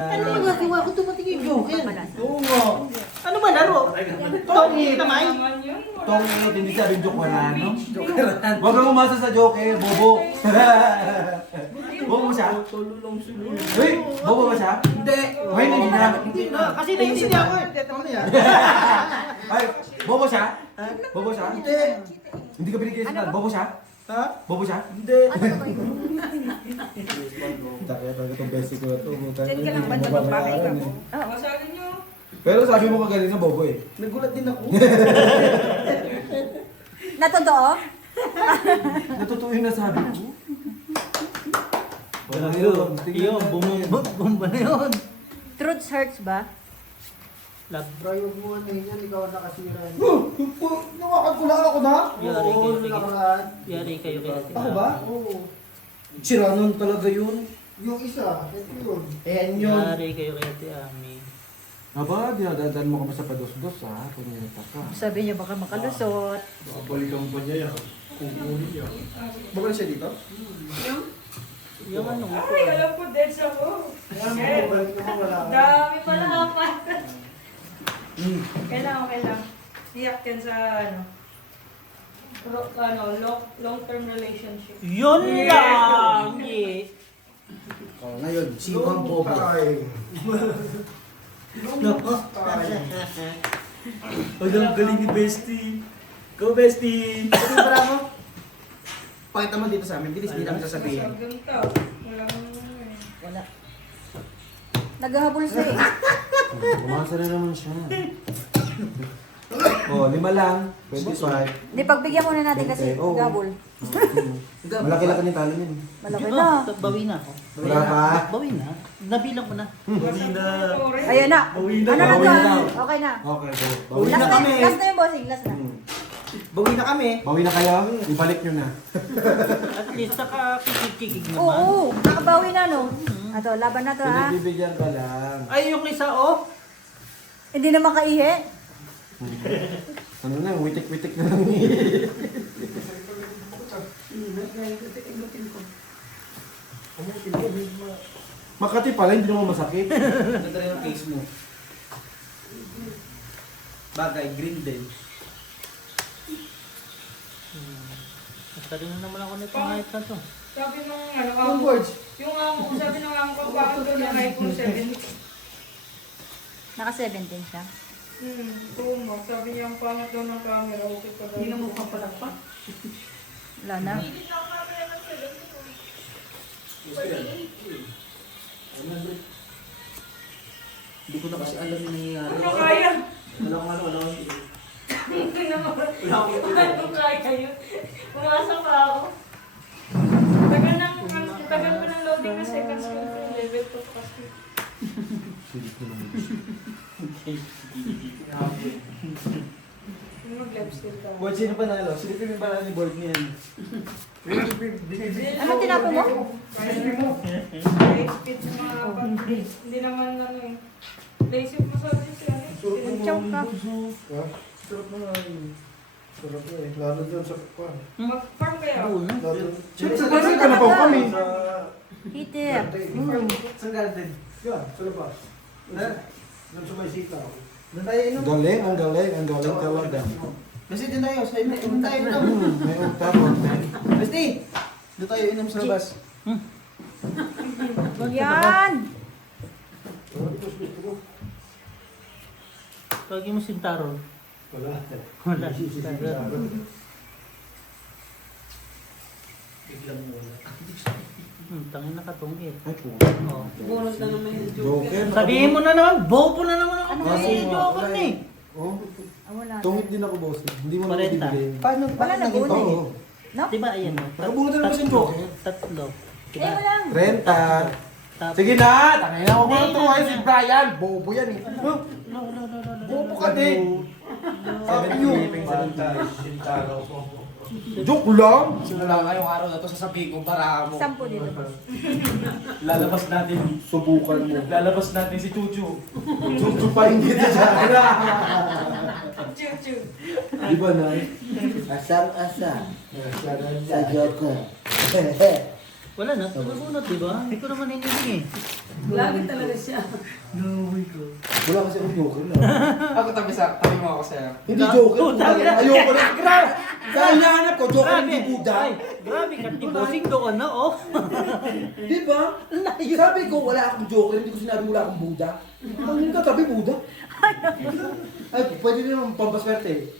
Ano magagawa ko? Tumating yung Joker. Oo nga. Ano ba laro? Tongit naman. Tongit, hindi sabi jokeran, no? Jokeran. Huwag kang umasa sa joker, bobo. Bobo mo siya? Uy, bobo ba siya? Hindi. Uy, hindi na. Hindi na. Kasi naiintindihan ko eh. Mamaya. Ay, bobo siya? Bobo siya? Hindi. Hindi ka binigyan sa bobo siya? Ha? Bobo siya? Hindi. Takya talaga itong besi ko ito. Diyan ka lang ba nagbabakay ka mo? Pero sabi mo kagaling na bobo eh. Nagulat din ako. Natotoo? Natutuwa yung nasabi ko. Wala yun. Yun, bumba na yun. Truth hurts ba? Bro, huwag mo ano yan. Ikaw ang nakasira. Nakakagula ako na? Yari Oo, kayo, nakaraan. Yari kayo kaya. Ako ba? Oo. Sira nun talaga yun. Yung isa, ito yun. Ayan yun. Yari kayo kaya ti Ami. Aba, dinadadaan mo ka ba sa pados-dos ha? Kunyeta ka. Sabi niya baka makalusot. Balikan pa niya yan. Kukunin niya. Bakit siya dito? Yung ano mo. Ay, alam ko, dead sa ko. Ayan, balik naman wala ka. Dami pala apat. Kailangan, kailangan. Iyak yan sa, long-term relationship. Yun lang! Yeah. Oh, ngayon, sino ang bobo? Huwag ang galing ni Bestie. Go Bestie! Ito yung para mo? Pakita mo dito sa amin. Bilis, hindi namin sasabihin. Sa ganito. Walang Wala. Naghahabol siya eh. Umasa na naman siya. Oh, 5 lang. 25. Hindi, pagbigyan muna natin kasi Okay, oo. naghahabol. Malaki-laki ng talo niyan. Malaki na. Bawi na ako. Wala pa? Bawi na. Nabilang ko na. Bawi na. Ayan na. Bawi na. Ano na Bawi to? na. Okay na. Okay, go. Bawi na kami. Last na yung bossing. Last na. Bawi na kami. Bawi na kayo? Ibalik nyo na. At least nakakikikig naman. Oo, nakabawi na no. Ato, laban na to ha. Pinagbibigyan ka lang. Ay, yung isa oh. Hindi na makaihi. Ano na, witik-witik na lang. Makati pala, hindi naman masakit. Ganda rin ang case mo. Bagay, green din. Basta rin na naman ako nito kahit na to. Sabi nung, Yung boards. yung sabi ng ko, bakit doon yung iPhone 7? Naka 17 siya. Mo. Sabi niya, ang pangit daw ng camera, okay pa daw. Hindi na mo kapalakpak. Wala na. Hindi ko na kasi alam yung nangyayari. Ano kaya? Wala ko ano. Hindi naman. Ano kaya yun? Umasa pa ako. Tagal pa ng loading na seconds ko yung level 2 kasi. Mag-lab skill ka. Board, sino panalo? Silipin yung pala ni board niyan. Ano tinapo mo? Kaya speed sa mga pag- hindi naman ano eh. Lazy mo sabi siya. Choke ka. Sarap na nga yun. Sarap na eh. Lalo dyan sa kwan. Mag-farm kaya. Lalo. Siyempre, kasi ka na pa kami. Sa... Hitir. Saan garden? Yan, sa labas. Doon sa may sitaw. Doon tayo inom. Galing, ang galing talaga. Kasi doon tayo, sa inom. Doon tayo inom. May utapon. Basti! Doon tayo inom sa labas. Yan. Tawagin mo Sintaro. Wala. Wala. Sintaro. Biglang wala. Tangin na katungit. Ay, po. Oh. Bonus na naman yung Joker. Sabihin mo na naman, bobo na naman ako. Ano Kasi kasi? joker na eh. Oh, Ah, wala. tungit din ako, boss. Hindi mo na 40. bibili. Paano? Wala na naging bunay. to? Oo. No? Diba ayan mo? Nakabunod na naman si Joker. Tatlo. Eh, Diba? walang. Renta. Tapos- Sige na! Tangin na ako ng tuwa si Brian. Bobo yan eh. No. Bobo ka din. Sabi niyo. Sintaro ko. Joke lang. Simula ngayong araw na to, sasabihin ko para mo. 10 dito. Lalabas natin. Subukan mo. Lalabas natin si Chuchu. Susupain kita siya. Chu-chu. Di ba na? Asam-asam Yan, sa Joker. Wala na, tunod-tunod, di ba? Hindi ko naman hinihingi eh. Lagi talaga siya. Wala kasi akong joker na. Ako tabi mo ako sa'yo. Hindi joker. Ayoko na. Dahil nahanap ko, joker hindi Buddha. Ay, grabe ka, di bossing doon na, oh. Di ba? Sabi ko, wala akong joker. Hindi ko sinabi wala akong Buddha. Ang katabi, Buddha. Ay, pwede din naman pampaswerte.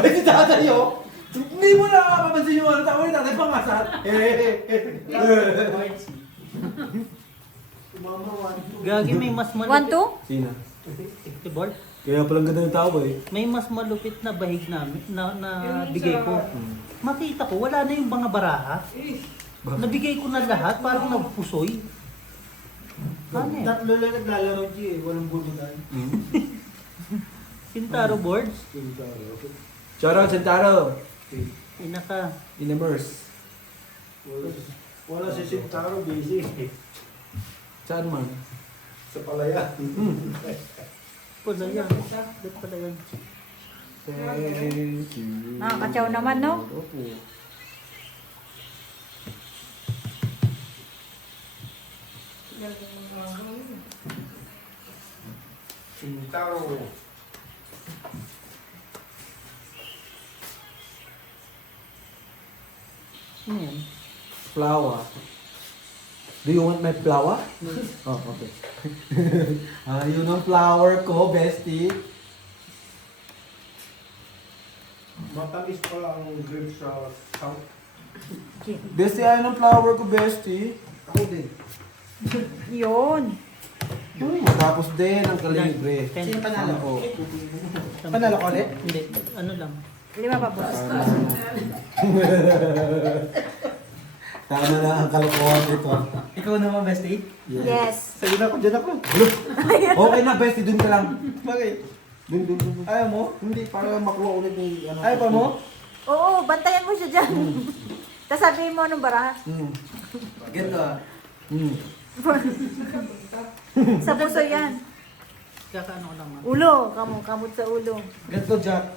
Ay, si tatay, oh. Hindi mo nakakapansin yung ano, tao ni tatay pangasat. Gagi, may mas 1, malupit. 2? Sina? Tibor, Kaya palang ganda ng tao eh. may mas malupit na bahig namin na Yung bigay ko. sa- Makita ko, wala na yung mga baraha. Nabigay ko na lahat, parang nagpusoy. Ano eh? Tatlo lang naglalaro G eh. Walang bulugan. Sintaro boards, Shoutout, Sentaro. inaka. Inimerse. Wala si Sintaro, busy. Saan man? Sa palaya. Pala yan. Ba't pala yan? Thank you. Nakakatsaw naman, no? Opo. Sintaro. Ano yan? Flower. Do you want my flower? Oh, okay. Yun ang flower ko, bestie. Matamis pala ang grapes sa south. Bestie, ayun ang flower ko, bestie. Ako din. Yun. Matapos din ang kalibre. Sino panalo? Panalo ko ulit? Hindi, ano lang. 5 pa, boss. Tama na ang kalokohan nito. Ikaw naman, bestie? Yes. Sige na ako, dyan ako. Okay na, bestie, dun ka lang. Bakit? Dun. Ayaw mo? Hindi, para makuha ulit ni ano. Ayaw pa mo? Oo, bantayan mo siya dyan. Tapos sabihin mo anong baraha. Ganito ah. Sa puso yan. Kakaano ko lang man. Ulo. Kamot sa ulo. Ganito, Jack.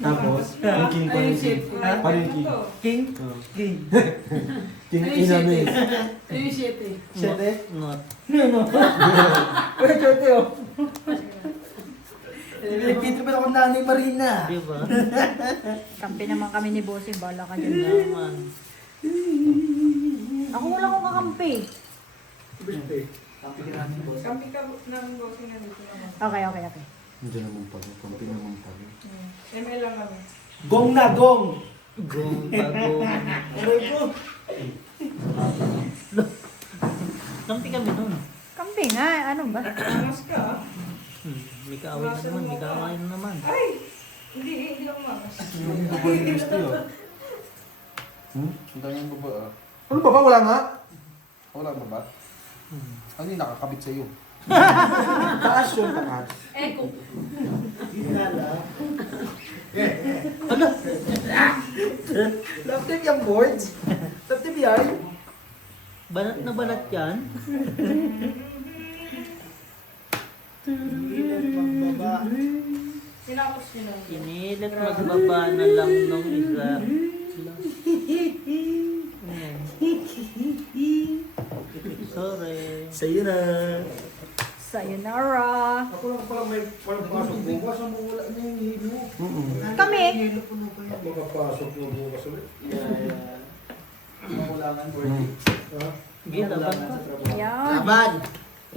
Tapos, ang king pa rin. Ha? Paano yung king? King? Oh. King. King inamin. Ayun, 7. Siyete? Not. Uy, siyete oh. Pinipito pa ako nanay Marina. Di ba? Kampi naman kami ni Bossing. Bala ka dyan. Naman. Ako wala akong kakampi. Biste. Kami ka ng bossing na dito naman. Okay. Nandiyan naman pag, kampi naman pag. ML lang kami. Gong na gong! Gong, bagong. Aray ko! Kampi kami nun. Kampi nga. Ano ba? Angas ka ah. May kaaway na naman, may kaaway na naman. Ay! Hindi ako mangas. Yung baba ni Misty, oh. Ang daming baba, ah. Ano ba ba? Wala nga? Wala ba ba? Ano yung nakakabit sa'yo? Taas yun, taas. Echo. Ano? Laptop yung boards. Laptop yan. Banat na banat yan? Magbaba. Sinapos niyo lang. Pinilit magbaba na lang nung isa. Ayan. Sorry. Sa'yo na. Sayonara. Ako lang pala may walang pasok bukas. Ang wala na yung hilo. Kami. Hilo puno pa yan. Makapasok po bukas ulit. Makulangan Ha? Gila ba? Ayan. Laban!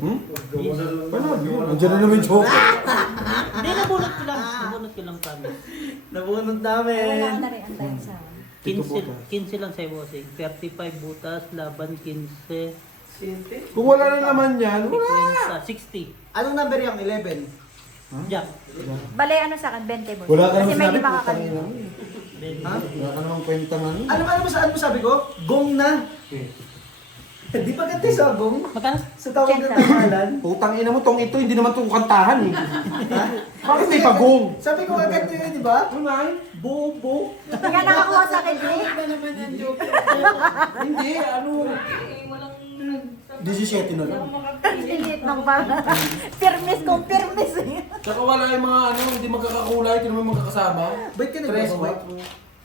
Ano? Nandiyan na naman yung joke. Hindi, nabunot ko lang. Nabunot ko lang kami. Nabunod Wala namin! ka na rin antayin sa... 15 lang sa bossing. 35 butas, laban 15. Kung wala na naman yan, 50, 60. Anong number yung 11? Jack. Bale, ano sa akin? 20 boss. wala ka Kasi naman may sabi, 5 ka putang kanina. ina. Wala ka naman kwenta nga. Ano mo sabi ko? Gong na! Di ba ganti sa gong? Magkano? Sa tawag ng tangalan? Putang ina mo, tong ito, hindi naman itong kantahan eh. Bakit may pagong? Sabi ko agad yun, di ba? Ano nga eh? Bo. Kaya nakakuha sa akin, Jay. Ba naman ang joke? Hindi, ano? Eh, walang 17 na Hindi lang. ako makapili. Lilit ng para. Firmes kong firmes eh. Tsaka wala yung mga ano, hindi magkakakulay, hindi naman magkakasama. Ba't ka Tres nagbabaway? white.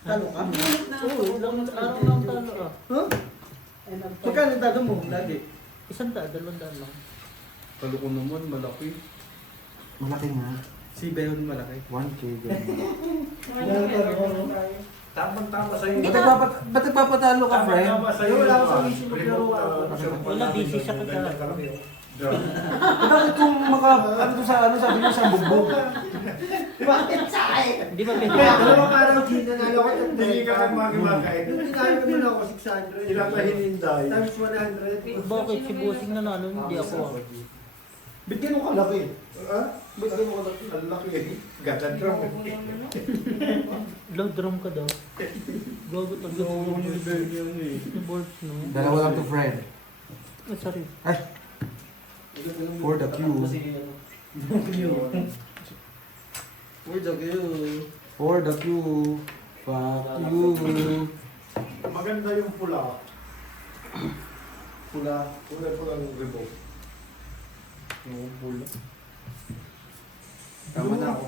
Talo ka? Pilit na Oo, ilang araw lang talo ah. Huh? Magkano ang talo mo lagi? 100, 200 lang. Talo ko naman, malaki. Malaki nga. Si Bayon malaki. 1K ganun. Tamang-tama sa'yo. Ba't nagpapatalo ka, friend? Tama sa'yo. Wala ako sa mission maglaro ako. Wala, busy siya kagad. Bakit kung ano to sa ano sabi mo sa bugbog? Bakit sa'yo? Hindi ba pwede? Alam mo parang ginanalo ko ng Hindi ka magmamakain. Nung tinalo naman ako 600. Ilang ka hininday? Times 100. Bakit si Bossing nanalo, hindi ako ah. Ba't ganun kalaki? Ha? Ba't ganun ka laki? Ang laki eh. Gatan drum. Low drum ka daw. Gago to. Oo, yung Bayon yun eh. Yung boards no. Dalawa lang to, friend. Oh, sorry. Ay, for the Q. Where's the girl? For the Q. Fuck you. Maganda yung pula. Pula. Pula ng remote. Oo, pula. Tama na ako.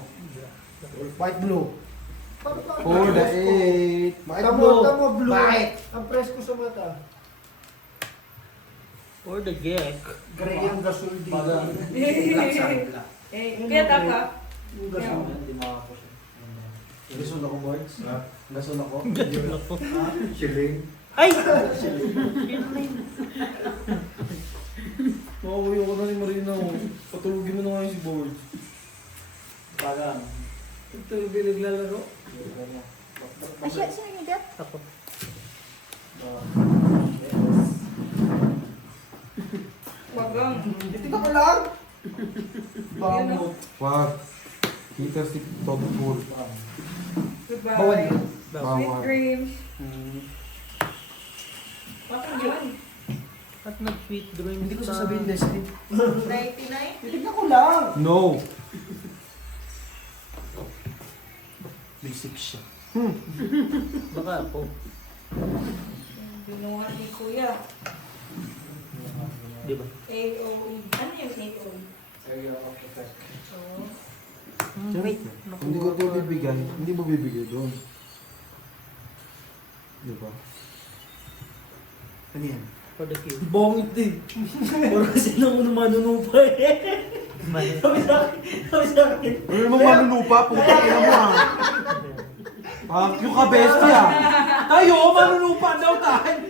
White blue. For the 8. Tama mo blue. Bakit? Ang presko sa mata. Or the Jack. Gray ang gasol dito. Black sa black. Eh, kaya taka. Yung gasol. Hindi makakapos. Gasol ako, boys. Ha? Gasol ako. Ganun ako. Shilling. Ay! Yun na yun. Makauwi ako na ni Marina. Patulugin mo na ngayon si boys. Parang. Ito yung binaglalaro. Ay, siya, sino yung dad? Ako. Wagang. Ito ko lang. Bango. Wag. Kita si Toby Bull. Goodbye. Sweet Bawal. dreams. Bakit yun? At nag-sweet dreams Hindi ko ka. sasabihin, Leslie. 99? Titignan ko lang. No. Basic siya. Baka ako. Binuha ni Kuya. Di ba? AOE. Ano yung AOE? Oo. Wait. Hindi ko ito bibigay. Hindi mo bibigay doon. Di ba? Ano yan? For the cute. Bongit eh. Parang kasi nang manunupa eh. Sabi sa akin. Ano naman manunupa? Putang ina mo ah. Yung ka bestie ah. Tayo, manunupa daw tayo.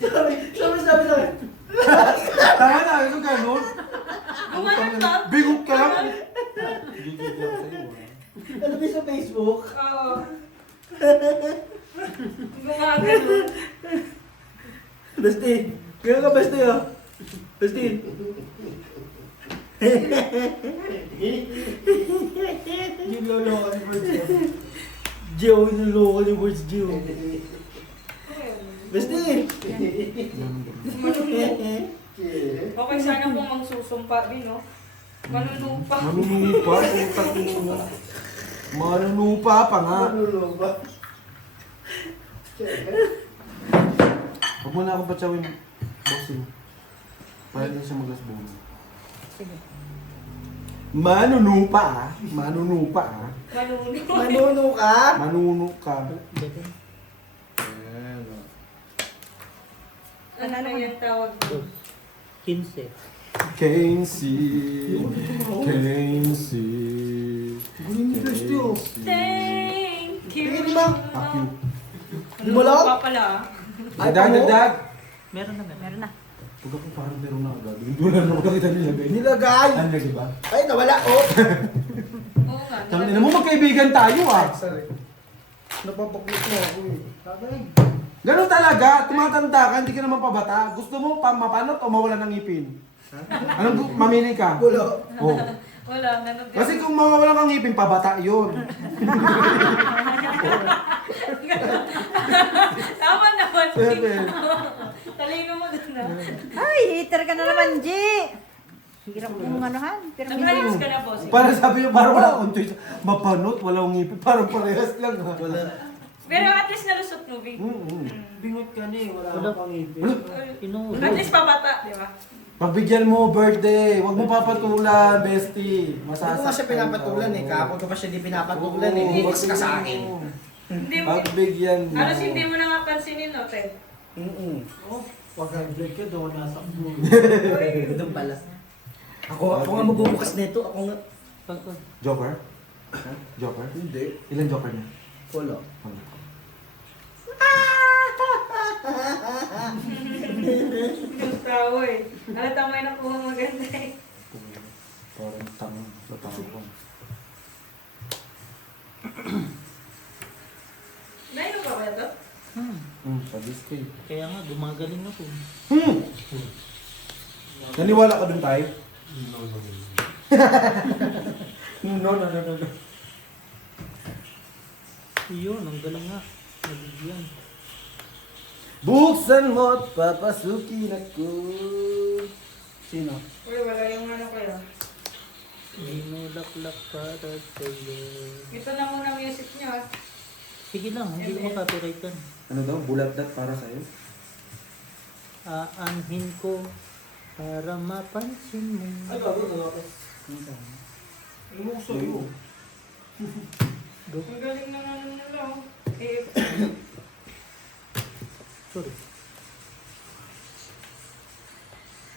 Sabi sa akin. Tama na, ito ganun. Gumanon ka? Bigok ka lang. Gigigil ako sa'yo ah. Ano ba sa Facebook? Oo. Gumagano. Basti. Kaya ka Basti ah. Basti. Yung lolo ko ni Virgil. Gio, niloko ni Words Gio. Basti. Okay, sana kung magsusumpa din, no? Manunupa. Manunupa, putang ina mo. Manunupa pa nga. Manulo ba? Huwag mo na akong batsawin, bossing. Para din siya maglasbong. Sige. Manunupa ah. Manunupa ah. Manunupa. Manuno ka? Manuno ka. Ano na yung tawag mo? 15. Casey. Casey. Guling ni Besti oh. Thank you. Tingin mo. Fuck you. Manunupa pala. Ay, Dagdag. Meron na, meron. Meron na. Huwag ako parang meron na agad. Hindi na ako nakita nilagay. Nilagay. Ano na diba? Ay, nawala oh. Oo nga. Sabi na mo magkaibigan tayo ah. Sorry. Napapaklot mo ako eh. Tagay. Ganun talaga, tumatanda ka, hindi ka naman pabata. Gusto mo pa mapanot o mawala ng ngipin? Anong mamili ka? Gulo. Oh. Wala, ganun din. Kasi kung mawala ng ngipin, pabata yun. Tama naman. Siyempre. Talino mo dun na. Ay, hater ka na naman, G! Hirap mong anuhan. Pero Nag-ayos ka na, boss. Para sabi nyo, parang wala akong choice. Mapanot, walang ngipin, parang parehas lang ha. Wala. Pero at least nalusot mo, Big. Bingot ka na eh. Wala Wala. kang ngipin. Inuulo. At least pabata, di ba? Pagbigyan mo, birthday. Huwag mo papatulan, bestie. Hindi ko nga siya pinapatulan eh. Kahapon ko pa siya di pinapatulan eh. Linis ka sa akin. Hindi mo, Pagbigyan mo. halos hindi mo na nga pansinin, no, Ted? Pag hybrid ka, doon nasa mo. Doon pala. Ako nga magbubukas nito. Ako nga. Joker? Joker? Hindi. Ilan joker niya? Wala. Wala. Yung tao eh. Halata mo yung nakuha maganda eh. Parang tanga sa tao ko. Nainom ka ba ito? Padis kayo. Kaya nga, gumagaling ako. Naniwala ka dun tayo? No, no, no. No. Yun, ang galing nga. Nabigyan. Buksan mo at papasukin ako. Sino? Uy, wala yung ano kaya. Minulaklak para sa'yo. Ito na muna music nyo ah. Sige lang, hindi ko makapiritan. Ano daw? Bulat-dat para sa'yo? Aanhin ko para mapansin mo. Ay, gago na ako. Ano mo sa'yo? Ang galing ng ano nila oh. Eh, Sorry.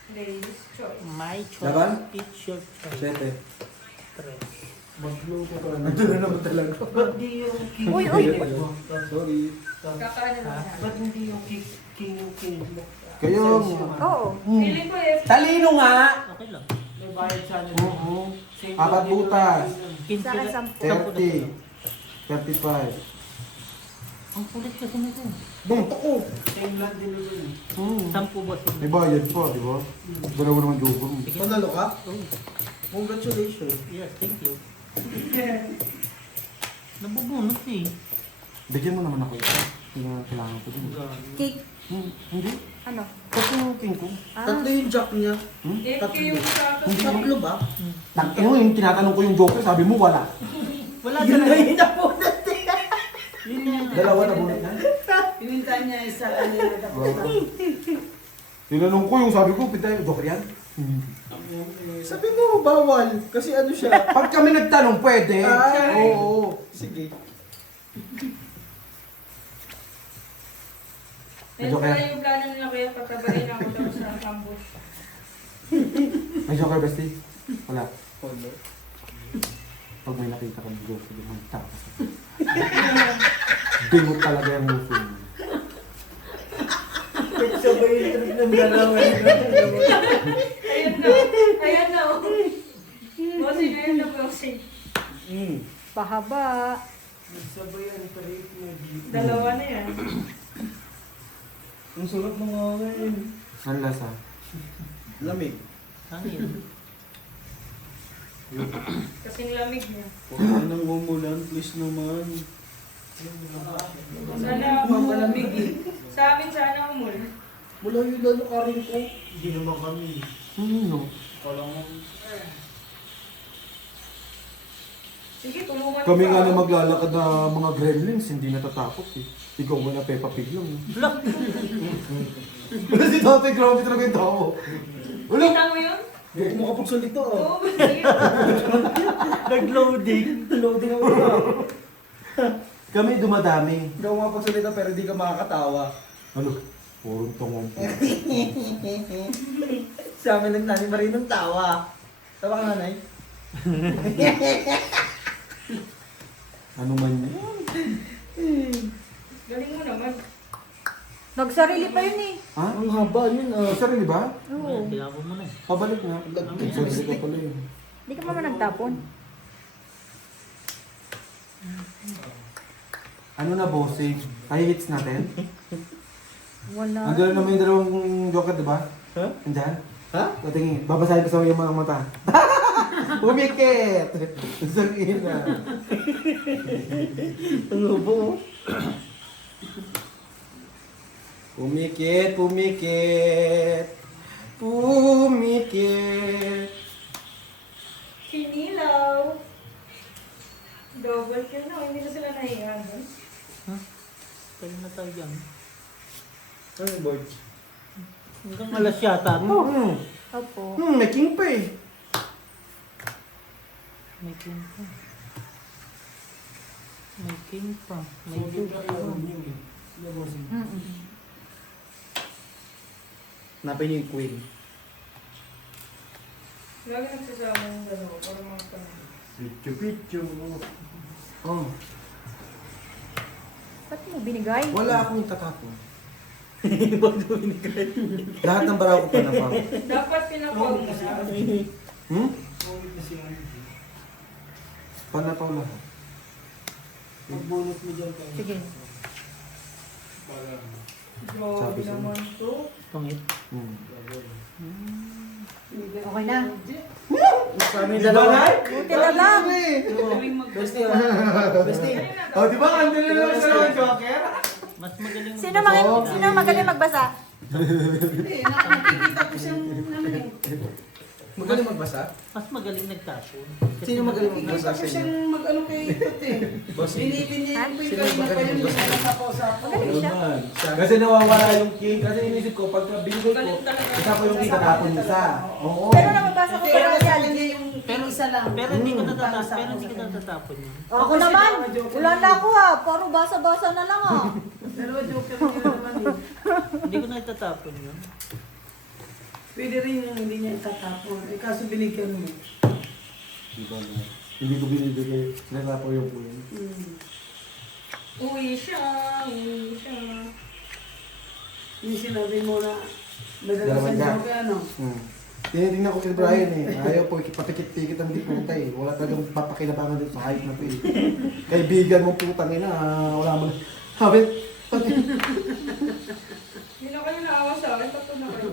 ladies choice. My choice, Laban? it's your choice. Sete. Tres. Magluto ka na. Nandun na naman talaga. Ba't di yung king? Uy, uy! Sorry. Kakaano na yan. Ba't hindi yung king yung king? Kayo. Oo. Feeling ko eh. Talino nga! Okay lang. May bayad siya na. Oo. Apat butas. Sa akin, 10. 30. 35. Ang kulit kasi nito. Bangto ko! Same land din yun. 10 ba sila? May bayad pa, di ba? Dalawa naman joker mo. Sige. Panalo ka? Oh, Congratulations. yes, thank you. Nabubunot eh. Bigyan mo naman ako ito. Hindi na kailangan ko din. Cake. Hindi. Ano? Kasi yung king ko. Tatlo yung jack niya. Eh, kayo sa akin. Tatlo ba? Tangin mo yung tinatanong ko yung joker, sabi mo wala. Wala Yun na talaga. yun ako. Yun na. Dalawa na bunot na. Pinintan niya isa kanina. Tinanong ko yung sabi ko, pitay, joker yan? Sabi mo, bawal. Kasi ano siya. Pag kami nagtanong, pwede. Ay. Oo. Sige. Meron pala yung plano nila kaya pagkabalay na ako tapos sa ambush. May joker, bestie? Wala. Wala. Pag may nakita kang joker, yung magtakas. Bingot talaga yung muso mo. Sabay yung trip ng dalawa. Ayan na. Ayan na oh. Bossing, ayun na bossing. Pahaba. Nagsabayan, trade niya dito. Dalawa na yan. Ang sarap ng ngawin. Ang lasa. Lamig. Ano yun? Kasing lamig niya. Huwag ka nang umulan, please naman. Sana malamig eh. Sa amin sana umulan. Mula yung lalo ka rin ko. Hindi naman kami. No. Sige, tulungan Kami pa nga na ako. maglalakad na mga gremlins, hindi natatakot eh. Ikaw ba na Peppa Pig lang eh. Black. Wala si Tate, grabe talaga yung tao. Wala. Kita mo yun? Hindi ko makapagsalita ah. Oo, sige. Nag-loading. Loading ako na. Kami dumadami. Hindi ako makapagsalita pero di ka makakatawa. Ano? Purong tungong po. Sa amin lang nanay marin ng tawa. Tawa ka nanay? Ano man yun? Galing mo naman. Nagsarili pa yun eh. Ha? Ang haba yun ah. Sarili ba? Oo. Kailangan mo na eh. Pabalik nga. Sarili ka pala yun. Hindi ka naman nagtapon. Ano na bossing? Hits natin? Wala. Andun naman yung dalawang joker, di ba? Ha? Andyan? Ha? Tingin, babasahin ko sa yung mga mata. Umikit! Sabihin na. Ang habo. Pumikit, pumikit. Pumikit. Kinilaw. Double kill na. Hindi na sila nahiyan. Kaya na tayo dyan. Ano yung board? Hanggang alas yata. Opo. May king pa eh. May pinto. May king pa. May two. Napay niyo yung queen. Lagi nagsasama yung dalawa para mga tanong. Pichu-pichu. Oh, Ba't mo binigay? wala akong tatapon. Huwag mo binigay. Lahat ng baraw ko pa na pa. Dapat pinapawag mo na. Hmm? Panapaw lahat. Magbunot mo dyan kayo. Sige. Grabe Sabi sa'yo. naman to. Tungit. Hmm. Okay na. Sa amin dalawa. Buti na lang. Bestie, bestie. Oh, di ba? Andun na naman siya ng Joker? Mas magaling Sino magaling magbasa? Nakikita ko siyang ano eh. Magaling magbasa? Mas magaling nagtapon. Sino magaling magbasa sa inyo? mag-ano kay Itot eh. Binibini ko yung kanina pa yung nakapausap. Magaling siya. Kasi nawawala yung king. Kasi inisip ko, pagka binigay ko, isa ko yung king, tatapon isa. Oo. Pero nababasa ko pa lang yan. Pero isa lang. Pero hindi ko natatapon. Pero hindi ko natatapon yun. Ako naman. Wala na ako ha. Puro basa-basa na lang ha. Pero joker niya naman eh. Hindi ko natatapon yun. Pwede rin yung hindi niya itatapon. Eh kaso binigyan mo. Diba na? Hindi ko binibigay. Natapo yung queen. Uwi siya. Yung sinabi mo na Dalawa nagdalasan dyan. joker ano. Tinitingnan ko kay Brian eh. Ayaw po, patikit-tikit ang di puta eh. Wala talagang papakinabangan dito sa hype na to eh. Kaibigan mo putang ina, wala mo. Sabi, pati. Hindi na kayo naawa sa akin. Tatlo na kayo.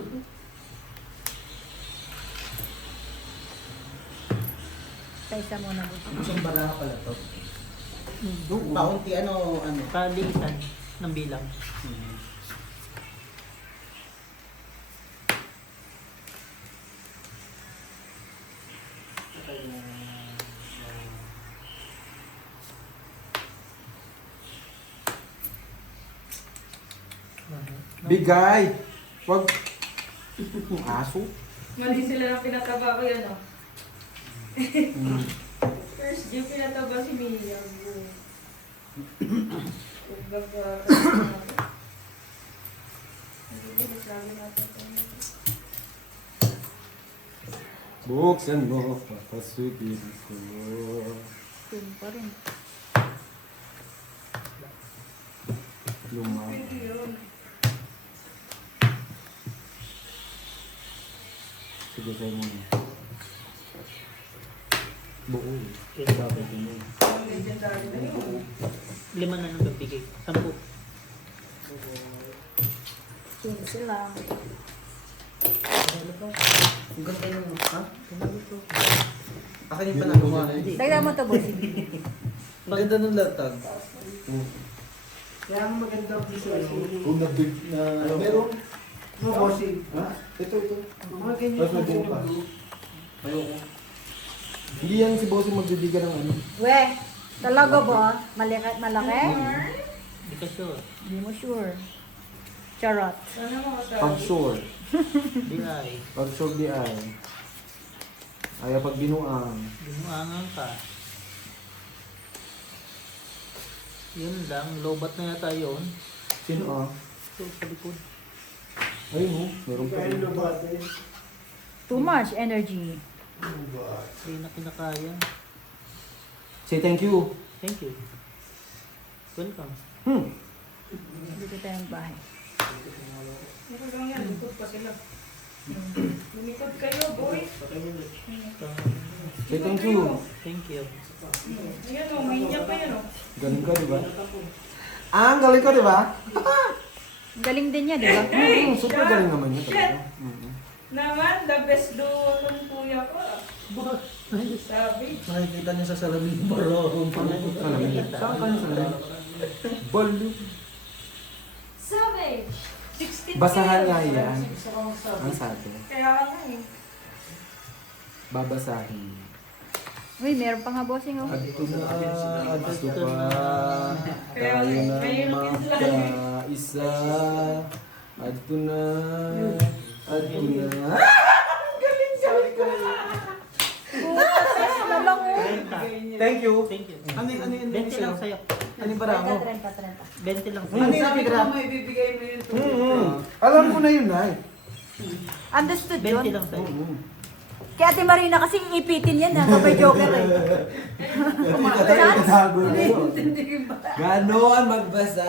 Isa muna. Isang baraha pala to. Oo. Paunti ano. Kalisan ng bilang. Bigay! Wag. Aso? Mali sila ng pinataba ko yan oh. First year pinataba si Mia. Buksan mo, papasukin ko. Pin pa rin. Luma. Sige, sa'yo muna. Buo. Kaya bakit yun? 5 na nang bibigay. 10. 15 lang. Ang ganda yung ha? Akin yung panalo mo. Dagdag mo to, boss. Maganda ng latag. Kaya ang maganda ang piso ay Kung nabig na... Meron? no bossing. Ha? Ito. Mga ganyan Mas mabuo pa. Ayoko. Hindi yan si Bossing magbibigyan ng ano. We, talaga ba? Malaki? Hindi ka sure. Hindi mo sure. Charot. Sana mo sa Pag sure. Di ay. Pag sure di ay. Ayaw pag binuang. Binuangan ka. Yun lang. Lobat na yata yun. Sino ah? So, sa likod. Ayun oh. Meron pa Kaya rin. lubate. Too much energy. Hindi na kinakaya. Say thank you. Thank you. Welcome. Dito tayo ng bahay. Ito lang yan, likod pa sila. Lumikod kayo, boy. Say thank you. Thank you. Ayan o, may inya pa yan o. Galing ka, di ba? Ang galing ka, di ba? Galing din niya, di ba? Super galing naman niya talaga. Naman, the best duo ng kuya ko. Sabi. Nakikita niya sa salamin ng barong. Saan kayo sa lalim? Balo. Savage. 16 Basahan kayo. nga yan. Ang sabi. Kaya ano eh. Babasahin. Uy, meron pa nga bossing oh. Adto na, adto pa. Kaya Tayo na may lupit lang. magkaisa. Adto na. Adto na. Ano lang oh. Thank you. Thank you. Ano yung 20 lang sa'yo. bara mo? 30. 20 lang. Ano yung Sabi ko tira? may bibigay mo yun. Alam ko na yun, Nay. Understood 20 yun? lang sa'yo. Kaya Ate Marina kasi ipitin yan, kapag joker eh. Itago na yun. Hindi ko ba? Gano'n magbasa.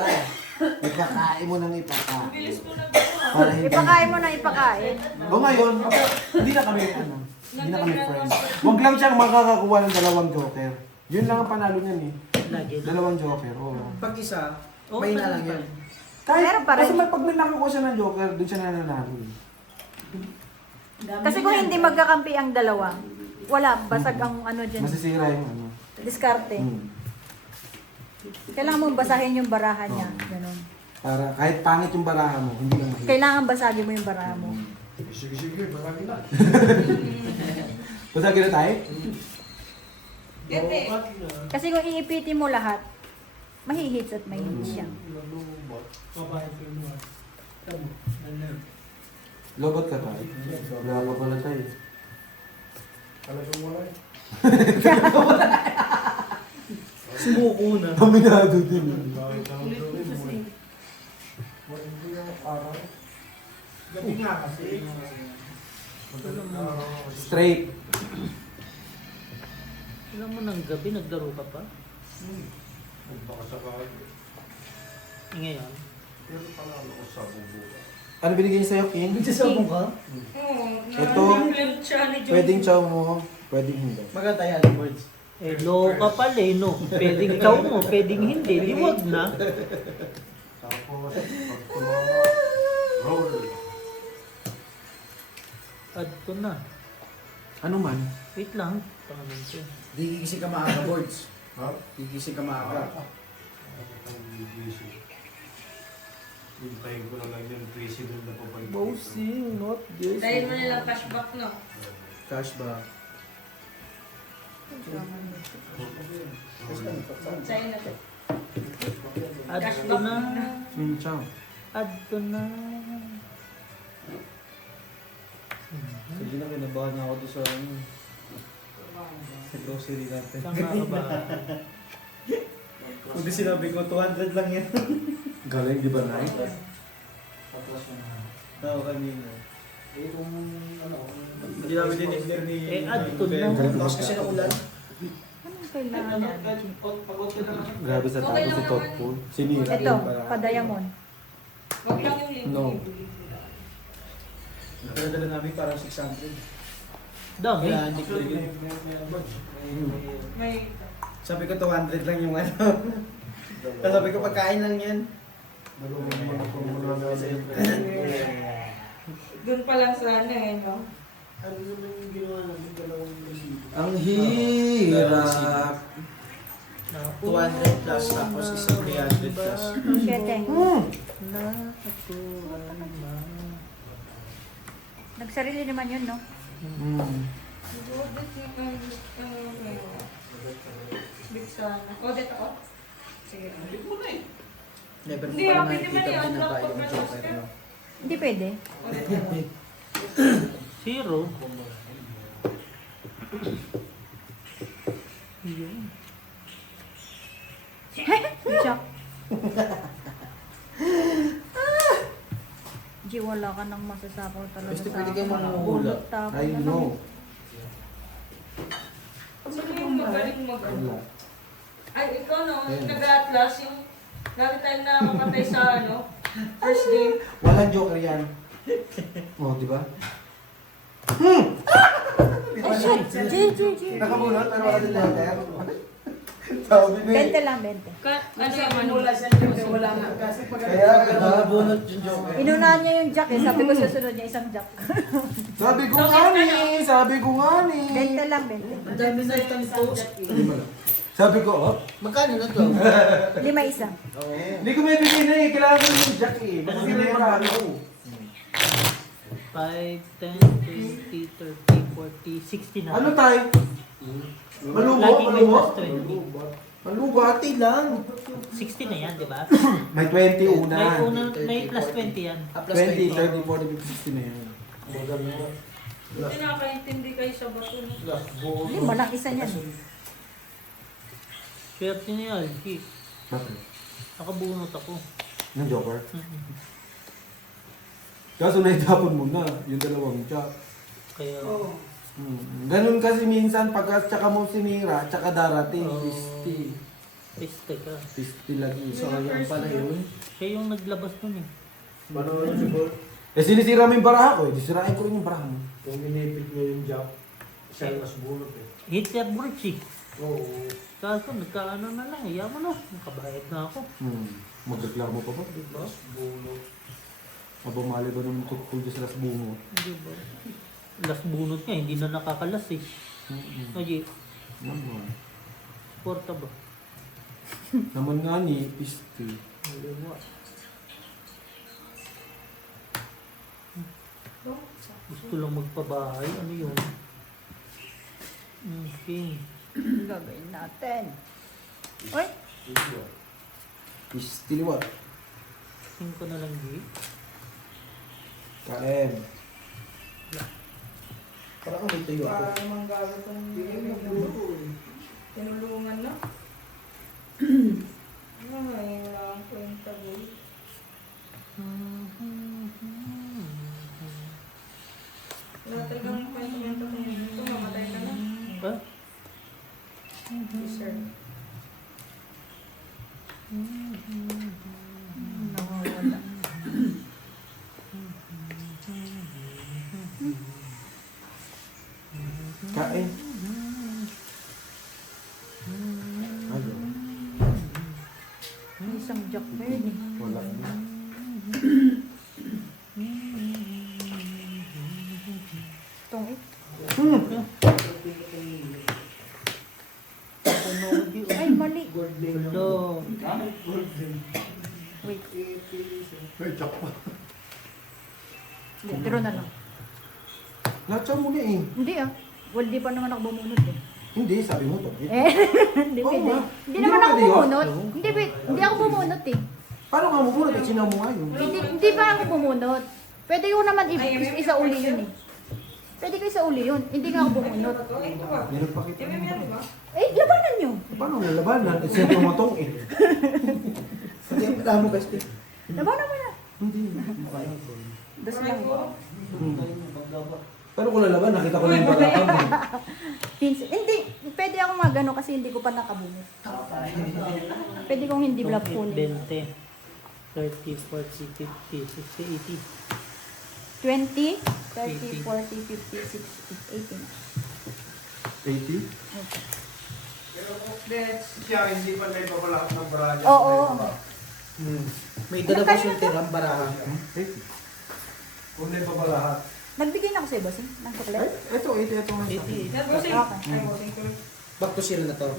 Ipakain mo ng ipakain. Bilis mo na ba? Para hindi. Ipakain mo na ipakain. O ngayon, hindi na kami, hindi na kami friends. Huwag lang siyang makakakuha ng dalawang joker. Yun lang ang panalo niyan eh. Lagi lang. Dalawang joker, oo. Pag isa, Oo, may na ganun lang pa yan. rin. Meron pa rin. Kasi pag may nakakuha siya ng joker, doon siya nananalo eh. Kasi kung hindi magkakampi ang dalawa, wala, basag ang ano dyan. Masisira yung ano. Diskarte. Kailangan mong basahin yung barahan niya. Ganun. Para kahit pangit yung baraha mo, hindi lang mahirap. Kailangan basagin mo yung baraha mo. Sige, basagin na. Basagin na tayo? Gete. Kasi kung iipitin mo lahat, mahihits at mahihits siya. Lobot ka tayo? Wala pa pala tayo. Talagang wala eh. Sumuko na. Aminado din. Gabi nga kasi. Straight. Alam mo ng gabi, naglaro ka pa? Baka sakali. Ngayon. Pero panalo ko sa bubuka. Ano binigay niya sa'yo, King? Nagsasabong ka? Oo. Ito, na-implement siya ni Joey. pwedeng chow mo, pwedeng hindi. Maganda yan, words. Eh, loko pala eh, no? Pwedeng ikaw mo, pwedeng hindi. Di wag na. Tapos, pag tumama, roll. Add ko na. Ano man? Wait lang. Pangalan ko. Di gigising ka maaga, words. Ha? Gigising ka maaga. Hintayin ko na lang yung president na pabalik. Bossing, not this. Dahil mo nilang cashback, no? Cash ba? Sa'yo na to. Add ko na. Chow. Add ko na. Hindi na kinabahan na ako doon sa ano. Sa grocery natin. Tama ka ba? Hindi sinabi ko, 200 lang yan. Galing, di ba, Nay? Oo, kanina. Eh kung ano, Hindi namin din ni... Eh, add ko na. Tapos kasi ng ulan. Anong kailangan natin? Grabe sa tao si Top Pool. Sinira Ito, pa-diamond. Wag lang yung link. No. Pinadala namin parang 600. Dami. Kaya hindi ko yun. May... Sabi ko 200 lang yung ano. Tapos sabi ko pagkain lang yan. Doon pa lang sa ano eh, no? ano naman yung ginawa namin dalawang resibo. Ang hirap. 200 plus tapos isang 300 plus. 7. Na ako ay ma. Nagsarili naman yun, no? Audit na Big sana. Audit ako? Sige. Never mo Hindi, pa pwede ba nakikita yan? binabae Unlock yung pag joker, may no? Hindi pwede. Audit ako. Zero. Yun. Jack. G, wala ka nang masasapaw talaga Basta sa pwede kayo akin. manguhula. Bulot tapos I ano. know. Sino yung magaling mag Wala. Ay, ikaw no, Ayan. nag-atlas yung lagi tayong nakakapatay sa ano, first game. Walang joker yan. Oh, di ba? G. Nakabunot pero wala din joker. Sabi na eh. 20 lang, 20. Ano yung ano? Wala nga. Kasi pag Kaya Nakabunot yung joker. Inunahan niya yung jack eh. Sabi ko susunod niya isang jack. Sabi ko nga ni, sabi ko nga ni. 20 lang, 20. Ang dami na itang post. Sabi ko, oh, Magkano na to? 5 isa. Oo. hindi ko may bigay na eh. Kailangan ko yung jack eh. Kasi may marami ko. 5, 10, 20, 30, 40, 60 na. Ano tayo? Malubo, Laging may malubo. plus 20. Malubati lang. 60 na yan, di ba? May 20 una. May plus 20 yan. Ah, plus 20, 20. 30, 40, 50, 60 na yan. Hindi nakakaintindi kayo sa bato no? 5 lang isa niyan. Swerte niya, Alki. Bakit? Nakabunot ako. Ng Joker? Kaso naitapon mo na, yung dalawang chop. Kaya, Ganun kasi minsan, pag tsaka mo sinira, tsaka darating. Oo. Pisti. piste ka. Pisti lagi. Sayang pala yun. Siya yung naglabas nun eh. Paano yun siguro? Eh sinisira mo yung baraha ko eh. Disirain ko rin yung baraha mo. Kung inipit mo yung job, siya mas bunot eh. Hitler Burchi. Oo. Kaso nagkaano na lang, yaman na. Nakabayad na ako. Magreklamo pa ba? Diba? Bunot. Mabamali ba naman tukol dyan sa las bungo? Diba? Las bunot niya, hindi na nakakalas eh. Oye, porta ba? Naman nga ni, pisti. Gusto lang magpabahay, ano yun? Okay. Gagawin natin. Uy, Pisti liwat. 5 na lang di. KM. Parang may tayo ako. Para naman gawin kong tinulungan na. Ay, wala akong kwenta, boy. Wala talagang kwenta kung ito, mamatay ka na. Ba? Yes, sir. nawawala. Kain. Ayun. May isang jack bird eh. Wala na. Itong it. Ay, mali. Hello. Wait. May job pa. Tiro na lang. Natsa mo na eh. Hindi ah. Well, di pa naman ako bumunot eh. Hindi, sabi mo to. Eh, hindi Oo pwede. nga. Hindi naman ako Hindi pwede yun. bumunot. Hindi ako bumunot eh. Paano nga mo muna? Sinaw mo nga yun. Hindi pa ako bumunot. Pwede ko naman isa uli yun eh. Pwede ko isa uli yun. Hindi nga ako bumunot. Ay, ito ba? Meron pa kita. Yung may minati ba? Eh, labanan nyo. Paano nga labanan? Kasi ito matong eh. Hindi ang damo guys. Labanan mo na. Hindi. Das lang ko. Pero kung lalaban, nakita ko na yung balakang eh. Hindi, pwede ako magano kasi hindi ko pa nakabunot. Pwede kong hindi block po 20, 30, 40, 50, 60, 20, 80. 30, 40, 50, 60, 80 na. 80? Okay. Siya hindi pa na ipapalakot ng braja. Oo. May dalawa siyang tirang baraha. 80. Kung na ipapalahat. Nagbigay na ako sa iba, sin? Ng Ay, chocolate? ito nga sa akin. Yan, bossing. Ay, bossing ko. Back to zero na to.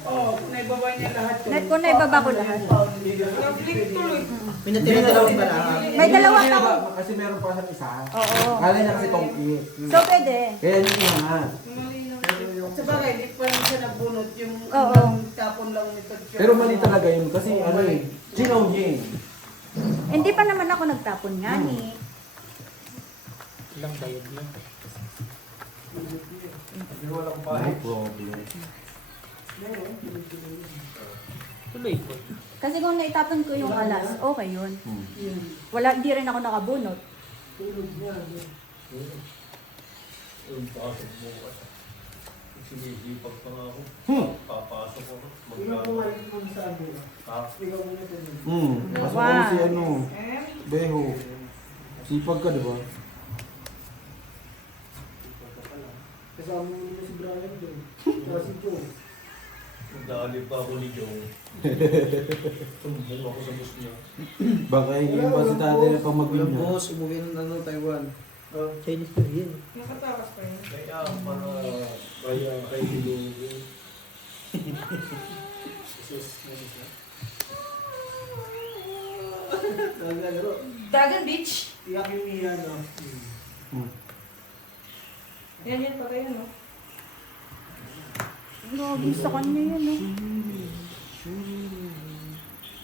Oo, naibaba niya lahat yun. Kung naibaba ko lahat. Na-flip tuloy. May natira dalawang baraha. May dalawa Hindi, pa ako. Kasi meron pa sa isa. Oo. Kala niya kasi tongki. So, pwede. Kaya yun nga. Sa bagay, di pa lang siya nabunot yung Oo. tapon lang nito. Pero mali talaga yun kasi ano eh. Sinaw niya eh. Hindi pa naman ako nagtapon nga ni. Ilang bayad na. Walang No problem. Tuloy po. Kasi kung naitapon ko yung alas, okay yun. Wala, hindi rin ako nakabunot. Sinisipag pa nga ako. Papasok ako. Tingnan ko nga yung sa ano. Ikaw muna din. Pasok ako si ano. Eh, Beho. Sipag ka, di ba? Kasama mo nila si Brian doon. Tsaka si Joe. Magdali pa ako ni Joe. Tumbong ako sa bus niya. Baka hindi yung pa si tatay na pang Walang mag-win boss, umuwi ng ano, Taiwan. Chinese New Year. nakatakas pa yun. Kaya para kaya kay Dilungin. Naglalaro. Dagan Beach. Tiyak yung niya, no? Yan yan, patay yan, no? Grabe sa kanya yun, no?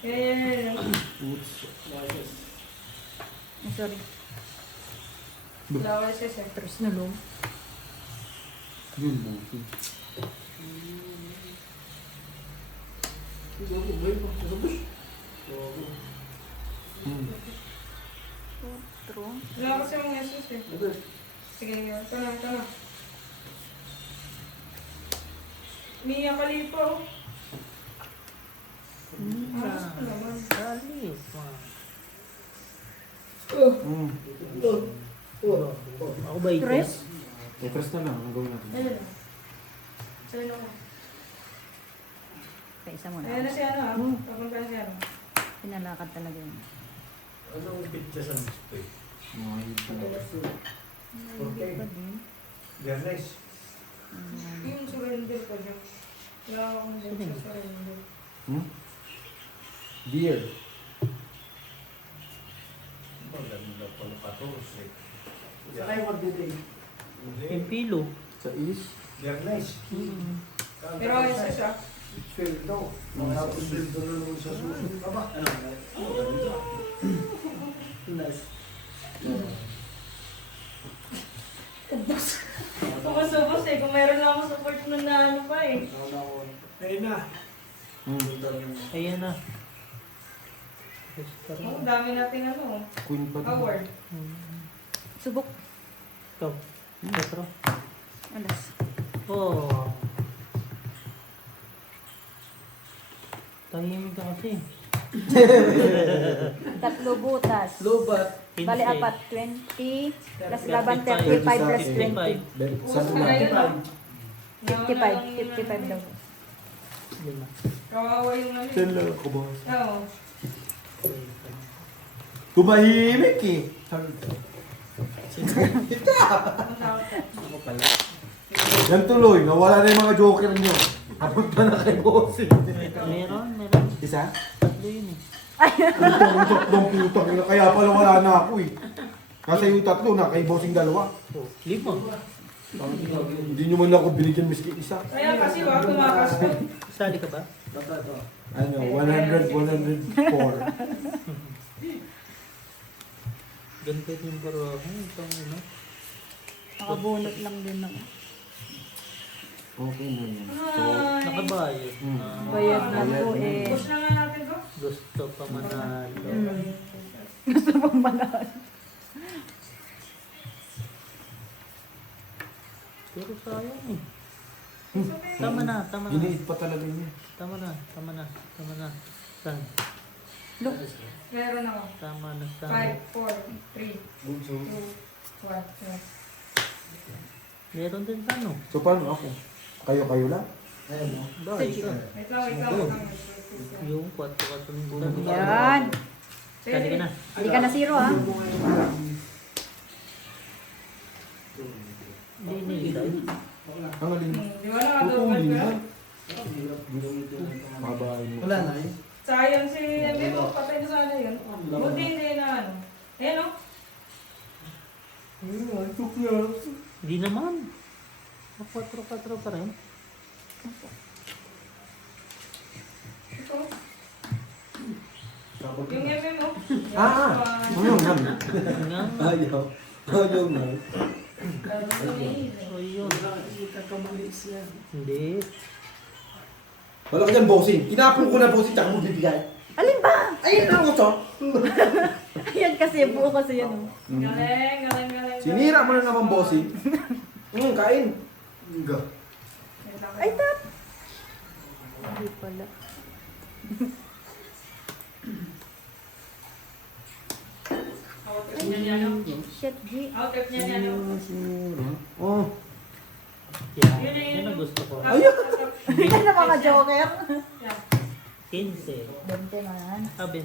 Yan. Oh, sorry. Dalawa siya, sir. Tres na lang. Yun, buti. True. Wala kasi yung Jesus eh. Sige, ito na, ito na. Mia Khalifa oh. Ayos ko naman. Dali. Ako ba ito? Tres? Press na lang, ang gawin natin. Ayun. Sa'yo na. Kaisa mo Ayan na na. si ano ah. Papunta na si ano. Pinalakad talaga yun. Anong pizza sa display? Hindi pa din. Biyernes. Yung surrender ko siya. Wala akong date sa surrender. Beer. Maganda pa ng 14. Sa kayo magdiday. Yung pilo. Sa is. Biyernes. Pero ayos na siya. Sweldo. Tapos sweldo na naman sa susunod ka ba? Pumasubos eh. Kung mayroon lang akong support nun na ano pa eh. Ayun na. Ayan na. Oh, dami natin ano. Queen pa din. Award. Subok. Ikaw. Petro. Alas. Oh. Tahimik ka kasi. Tatlo butas. Lobat. Bali apat. 20. Plus laban 35 plus 20. Uso na yun ah. 55. 55 daw. Lima. Kawawa yung ano. Ten lang ako ba? Oo. Tumahimik eh. Ako pala. Yan tuloy, nawala na yung mga joker nyo. Napunta na kay bossing. Meron. Isa? Tatlo yun eh. Yung tatlong putang ina, kaya pala wala na ako eh. Kasi yung tatlo na kay bossing dalawa. Oh, lima. Hindi nyo man ako binigyan miski isa. Kaya kasi wag tumakas ko. Sali ka ba? Ano, 100, 104. Ganito yung baro. Itong ano. Nakabunot lang din ako. Okay na yan. Ay. Nakabayad. Mm. Bayad na po eh. Push na nga natin to. Gusto pa manalo. Gusto pang manalo. Pero sayang eh. Tama na. Giniit pa talaga niya. Tama na. Saan? Meron ako. Tama na. 5, 4, 3, 2, 1. Meron din ano? So paano ako? Kayo lang? Bakit ka? Wait lang. Yung 4 ng tanong. Yan. Sali ka na. Hindi ka na zero ah. Hindi nilay. Ang alin? Di ba nakadobal ka? Mabahay mo. Wala na eh. Sayang si Emil. Patay na sana yun. Buti hindi na ano. Ayan o. Hindi naman. 4 pa rin. Ito. Yung Emil o. Ayaw na. Nga. Ayaw na. So yun. Hindi. Wala ka dyan, bossing. Kinapon ko na bossing, tsaka mo bibigay. Alin ba? Ayun na ako to. Ayan kasi, buo kasi yan. Oh. Galing. Sinira mo na naman, bossing. Kain. Ay, tap! Hindi pala. Shit, G. Outfit niya niya. Oh. Yan ang gusto ko. Yan na mga joker. 15. 20 man. 20.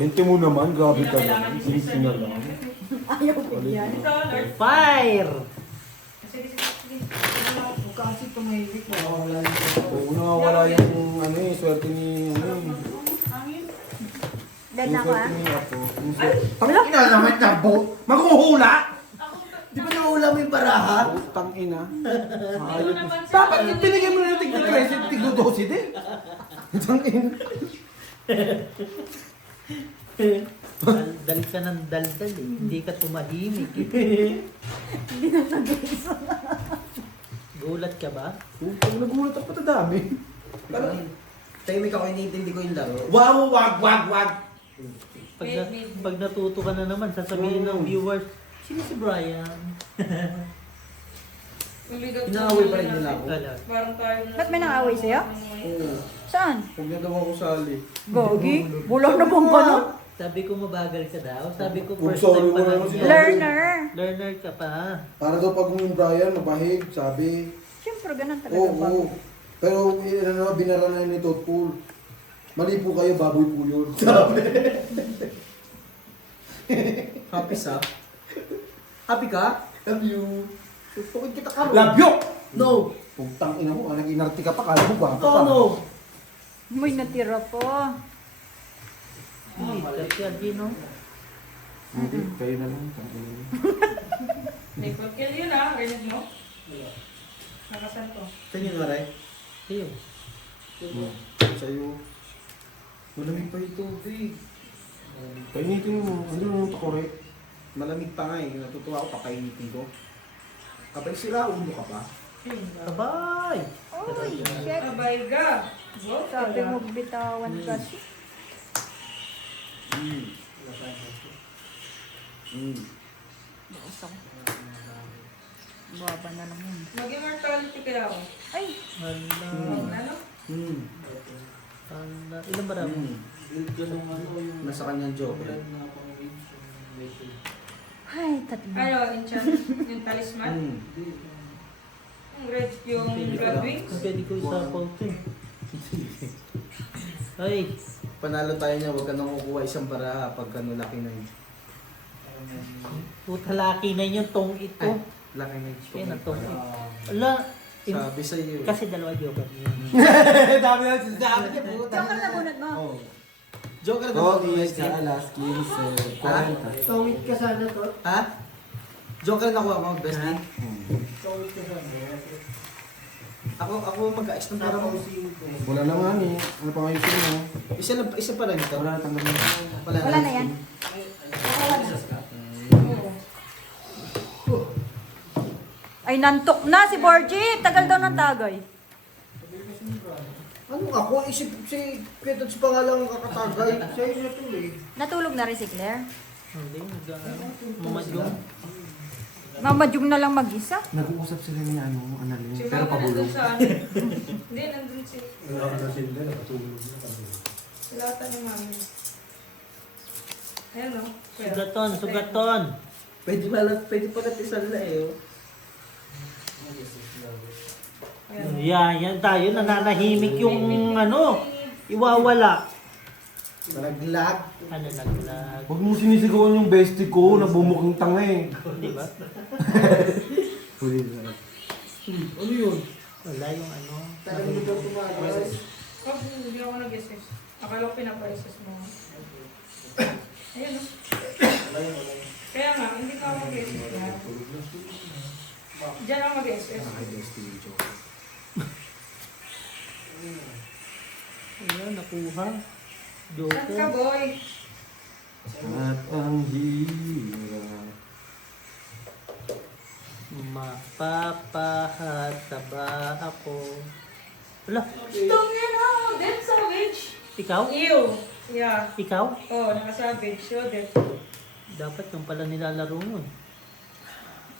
20 mo naman, grabe ka naman. Sinising na lang. Ayaw bigyan. Ito, Lord. Fire! Sige. Kasi tumahimik mo. Wala yung Oo, nawawala yung ano eh, swerte ni ano eh. Dead Yung na ako ah. swerte ni Apo. Tang ina naman na bo. Maghuhula! Di ba naula mo yung baraha? Tang ina. Ito naman si Dapat binigyan mo na yung tigdo 13, tigdo 12 din. Tang ina. Dal ka ng daldal eh. Hindi ka tumahimik eh. Hindi na nag-iisa. Gulat ka ba? Pag nagulat ako, patadami. Tahimik ako, iniintindi ko yung laro. Wow, wag. Pag natuto ka na naman, sasabihin ng viewers, sino si Brian? Inaaway pa rin nila ako. Parang tayo na. Ba't may nang-away sa'yo? Oo. Saan? Huwag na daw ako sali. Gogi? Wala namang ganun. Sabi ko mabagal ka daw. Sabi ko Kung first sorry time pa mo lang naman yan. sila. Learner. Learner ka pa. Para daw pag yung Brian, mabahig, sabi. Siyempre, ganun talaga. Oo, oo. Pero binara na ni Totpool. Mali po kayo, baboy po yun. Sabi. Happy sa? Happy ka? Love you. Susukin kita ka. Love you! No. Pugtang ina mo, nag-inarti ka pa, kala mo ba? Oh, no. May natira pa. Ay, kasi Gino. Hindi, kayo na lang. Nicole kill yun ah. Ganyan mo. Nakasan ko. Saan yun, Maray? Sa'yo. Sa'yo. Malamig pa yung tubig. Kainitin mo. Ano yung takore? Malamig pa nga eh. Natutuwa ako, papainitin ko. Kapag sira, ulo ka pa. Sabay! Uy, shit. Abay ka. Go. Sabi mo bitawan kasi. Bukas ako. Baba na lang yun. Mag-immortality kaya ako. Ay! Hala. Ano? Hala. Ilan ba daw? Nasa kanyang joke. Ay, tatlo. Ano, enchant? Yung talisman? Yung red, yung blood wings? Ang pwede ko isapaw ito eh. Ay! Panalo tayo niya, huwag ka nang kukuha isang baraha pag laki na yun. Puta laki na yun tong ito. Ay, laki na yun. Kaya na tong ito. Ala! Sabi sa'yo. Kasi dalawa joker yun. Dami na sinasabi niya. Joker na bunod mo. Oh. Joker ba Oh, ito? yes, alas 15. Ha? Tawid ka sana to. Ha? Joker na kuha mo, bestie. Tawid ka sana. Ako mag-ayos ng para mo. Wala na nga eh. Ano pa ngayon mo? Isa pa lang ito. Wala na tanggal na. Wala na yan. Ay, nantok na si Borgie. Tagal daw ng tagay. Ano ako? Isip si Kaya si pangalang kakatagay. Sa'yo na ito eh. Natulog na rin si Claire. Hindi, mamadyong. Mamadyong na lang mag-isa. Nag-uusap sila ni Annalyn. Si Pero Mama pabulong. nandun sa ano? Hindi, nandun si... Silata ni Mami. Ayan o. Sugaton, sugaton. Pwede pala tisan na eh. Yan tayo. Nananahimik yung ano. Iwawala. Malaglag. Ano naglag. Huwag mo sinisigawan yung bestie ko na bumukhang tanga eh. Di ba? Huli na. Ano yun? Wala yung ano. Talagang ito tumakas. Oh, hindi ako nag-SS. Akala ko pinapa-SS mo. Ayan o. Kaya nga, hindi ka ako mag-SS na. Diyan ako mag-SS. Ayan, nakuha. Saan ka, Joker. boy? At ang hira. Mapapahataba ako. Wala, Tungin mo! Dead Savage! ikaw? Ew! Yeah. Ikaw? Oh, naka-savage. So, dead. Dapat yung pala nilalaro mo.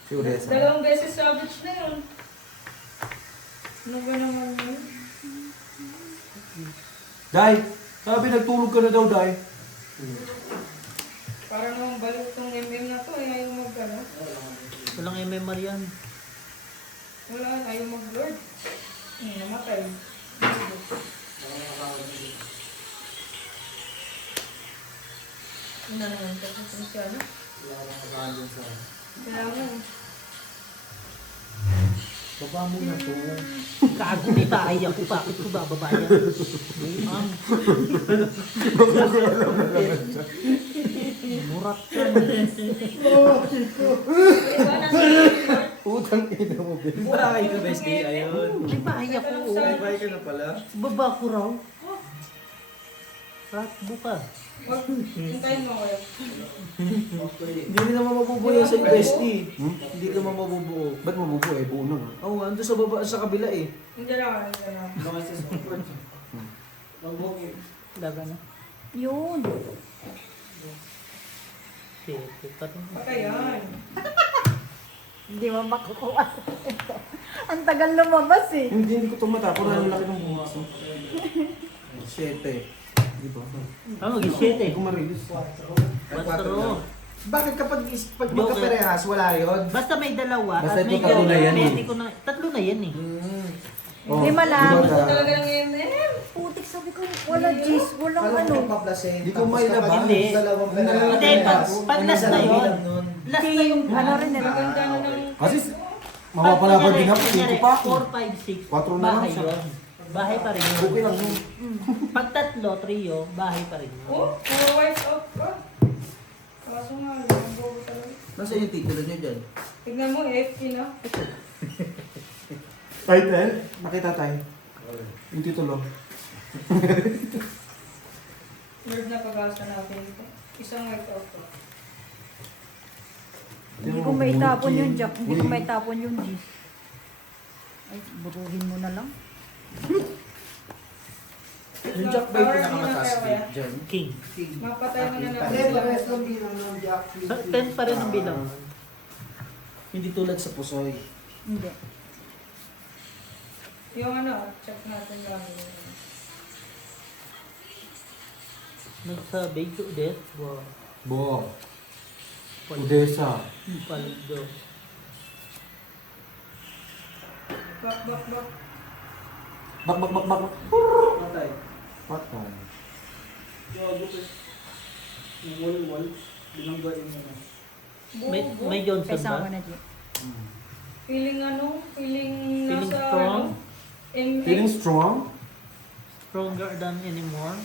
Si Odessa. Dalawang beses savage na yun. Ano ba naman yun? Day! Sabi nagtulog ka na daw, Day. Parang namang balik itong MM na to. Ayaw mag-ano. Walang MMR yan. Wala, ayaw mag-lord. Namatay. Ano naman ito? Siya na? Kaya mo. Baba mo na to. Gago ni tayo ako. Bakit ko bababa yan? Murat ka. Diba, nasa lord? Utang ina mo, bestie. Mura kayo ka, bestie. Ayun. May bahay ako. May bahay ka na pala. Baba ko raw. Ratbo ka. Wag, hintayin mo kayo. Hindi rin naman mabubuo sa bestie. Hindi ka naman mabubuo. Ba't mabubuo eh? Buo na nga. Oo, ando sa baba sa kabila eh. Hindi na ako. Hindi na ako. Laban na. Yun. Sete pa rin. Patayan. Hindi mo makukuha sa ito. Ang tagal lumabas eh. Hindi ko tumata. Puro ang laki ng bukas. 7. Di ba? Maging sete. Hindi ko marilis. 4. Bakit kapag magkaparehas, wala yun? Basta may dalawa. Basta at may ito, tatlo na yan eh. pwede ko na, tatlo na yan eh. Oh, Lima lang. di ba, Talaga ng MM. Putik sabi ko, wala G's, walang Alam ano. mo paplasin. Di ko mailabas. Hindi. Dalawang pera. Hindi, pag last na yun. Last na yung Ano rin eh. Maganda na ng... Kasi mapapalaban din ako. Hindi ko pa ako. 4, 5, 6. 4 na lang Bahay siya. yun. Bahay pa rin yun. Okay lang yun. Pag tatlo, trio, bahay pa rin yun. Oh, puro white out ka. Kaso nga, ang bobo talaga. Nasaan yung titulo niyo dyan? Tignan mo, AFK na. Title? Nakita tayo. Yung titulo. Nerve na pag-asa natin ito. Isang white out to. Hindi ko maitapon yung Jack. Hindi ko maitapon yung G's. Ay, buruhin mo na lang. Yung Jack ba yung pinakamataas dyan? King. Mapatay mo na Hindi, natin. pares lang bilang ng Jack. So, 10 pa rin ang bilang. Hindi tulad sa pusoy. Hindi. Yung ano, check natin lang. Nagsabi ko ulit. Wow. Bo. Odessa. Paldo. Bak, bak, bak. Bak. Patay. Patay. Wal. Binanggain mo na. May Johnson Kasama ba? na G. Feeling ano? Feeling Feeling nasa strong? ano? MX. Feeling strong? Stronger than anymore?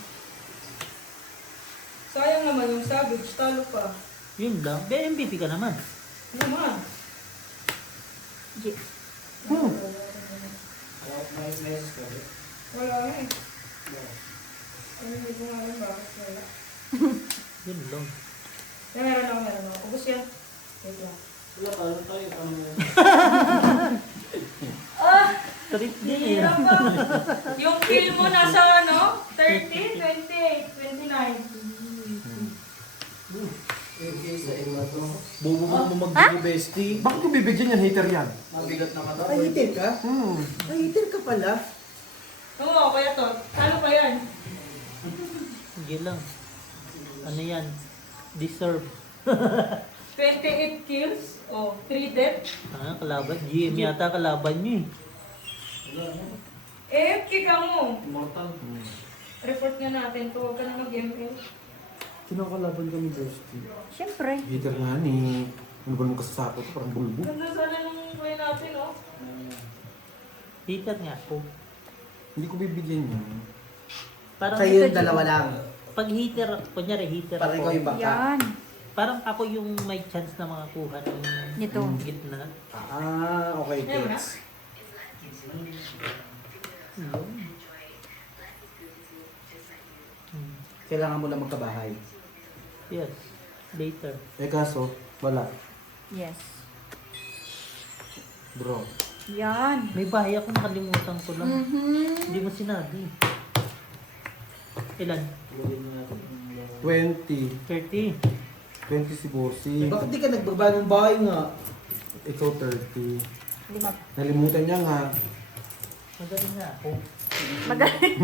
Sayang naman yung Savage, talo pa. Yun lang. MVP ka naman. Naman. G. Wala eh. Hindi ko nga alam bakit wala. Yun lang. Meron ako. Ubus yan. Wait lang. Trip din eh. Hirap ba? Yung kill mo nasa ano? 30, 28, 29. Bobo mo mag-bestie. Bakit ko bibigyan yan? Hater yan. Ay, hitin ka? Ay, hitin ka pala. Oo, kaya to. Talo pa yan. Sige lang. Ano yan? Deserve. 28 kills. Oh, 3 death. Kalaban. GM yata kalaban nyo eh. AFK ka mo. Report nga natin to. Huwag ka na mag-ML. Kinakalaban kami bestie. Siyempre. Hater nga ni. Ano ba nung kasasako to? Parang bulbo. Ganda sana nung way natin, oh. Hitter nga po. Hindi ko bibigyan yan. Parang Kayo yung dalawa lang. pag hitter, kunyari hitter Para ikaw ako. yung baka. Yan. Parang ako yung may chance na makakuha ng Nito. gitna. Okay, Ayun na. gets. Kailangan mo lang magkabahay. Yes. Later. Eh kaso, wala. Yes. Bro. Yan. May bahay akong kalimutan ko lang. Hindi mo sinabi. Ilan? 20. 30. 20 si Bossy. Bakit di ka nagbaba ng bahay nga? Ikaw 30. Lima. Nalimutan niya nga. Magaling nga ako. Magaling.